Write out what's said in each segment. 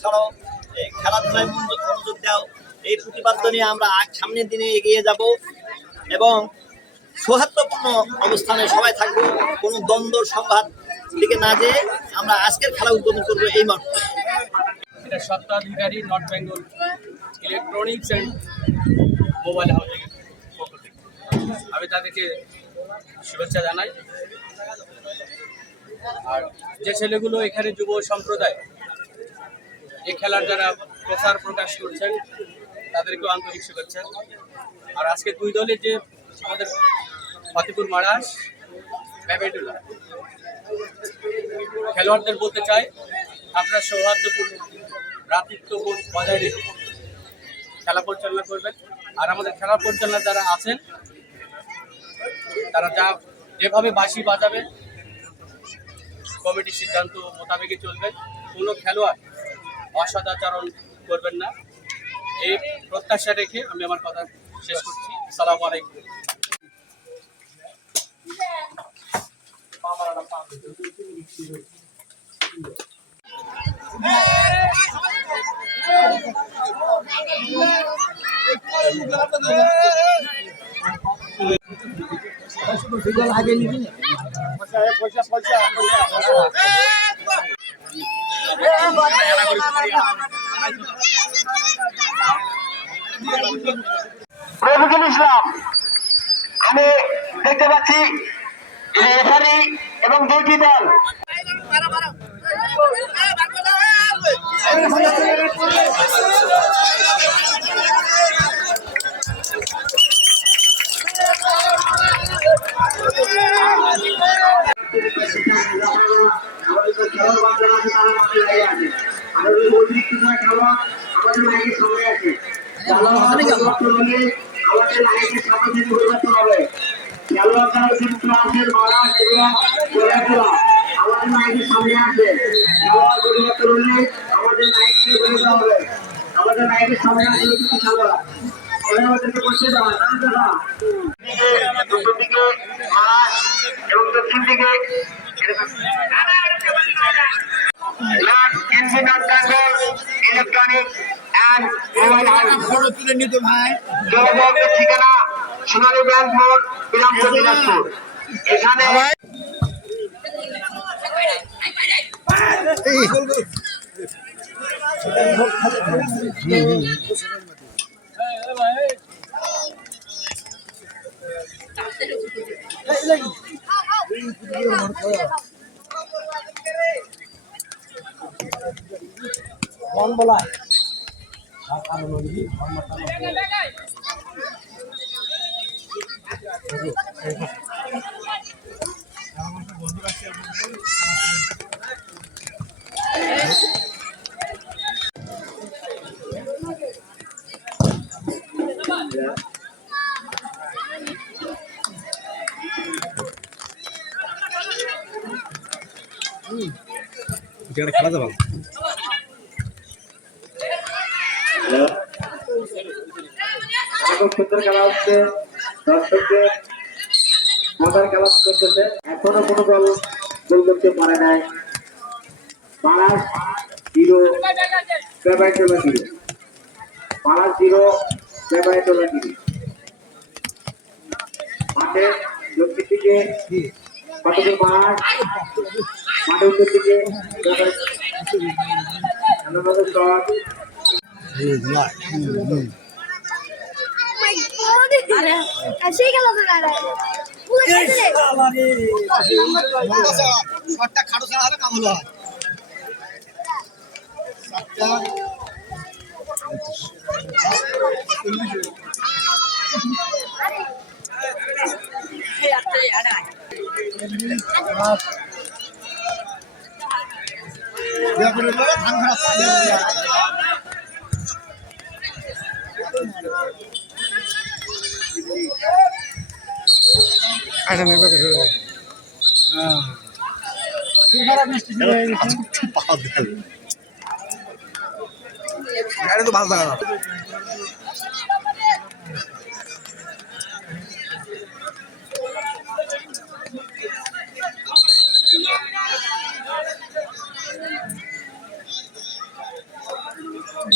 ছাড়ো, খেলাধুলায় মনোযোগ দাও। এই প্রতিপাদ্য নিয়ে আমরা সামনের দিনে এগিয়ে যাব এবং সৌহার্দ্যপূর্ণ অবস্থানে সবাই থাকবো। কোনো দ্বন্দ্ব সংঘাত দিকে না যেয়ে আমরা আজকের খেলা উদ্বোধন করবো এই মাঠ। এটা স্বত্বাধিকারী north Bengal electronics and mobile housing পক্ষ থেকে আমি তাদেরকে শুভেচ্ছা জানাই। আর যে ছেলেগুলো এখানে যুব সম্প্রদায় এই খেলার যারা প্রচার প্রকাশ করছেন তাদেরকেও আন্তরিক শুভেচ্ছা। আর আজকে দুই দলের যে আমাদের ফতেপুর মারাস ব্যাবেটুলা খেলোয়াড়দের বলতে চাই, আপনারা সৌহার্দ্যপূর্ণ ভ্রাতৃত্ববোধ বজায় রেখে খেলা পরিচালনা করবেন। আর আমাদের খেলা পরিচালনা যারা আছেন তারা যেভাবে বাঁশি বাজাবে কমিটির সিদ্ধান্ত মোতাবেকই চলবেন। কোনো খেলোয়াড় অসদাচরণ করবেন না, এই প্রত্যাশা রেখে আমি আমার কথা শেষ করছি। আসসালামু আলাইকুম। রফিকুল ইসলাম, আমি দেখতে পাচ্ছি রেফারি এবং দুইটি দল আমাদের মাইকের সঙ্গে আছে, আমাদের মাইকের সামনে পরিবর্তন হবে। খেলোয়াড়রা কিন্তু আসেন মারাস এবং গোলাপুরা আমাদের মাইকের সামনে আসে। খেলোয়াড় পরিবর্তন হলে আমাদের মাইককে বলে দেওয়া হবে। আমাদের মাইকের সামনে আসলে কিছু খেলোয়াড় আমাদেরকে বসে দেওয়া উত্তর দিকে মারাস এবং দক্ষিণ দিকে ইলেকট্রনিক অ্যান্ড মোবাইল হাউস ঠিকানা সোনালী ব্যাংক মোড়, বিরামপুর, দিনাজপুর। এখানে খেলা যাবে সুন্দর খেলা হচ্ছে, দর্শকদের মজার খেলা করতেছে। এখনো কোনো দল গোল করতে পারে নাই। মারাস 0, বেবাইটোলা 0। মারাস 0, বেবাইটোলা 0। মাঠে দক্ষিণ দিকে ফতেপুর মাঠ, মাঠে উত্তর দিকে খাটো ছাড়া হলে কাম হলো তো ভালো লাগা না।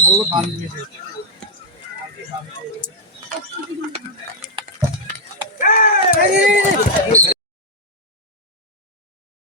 বলো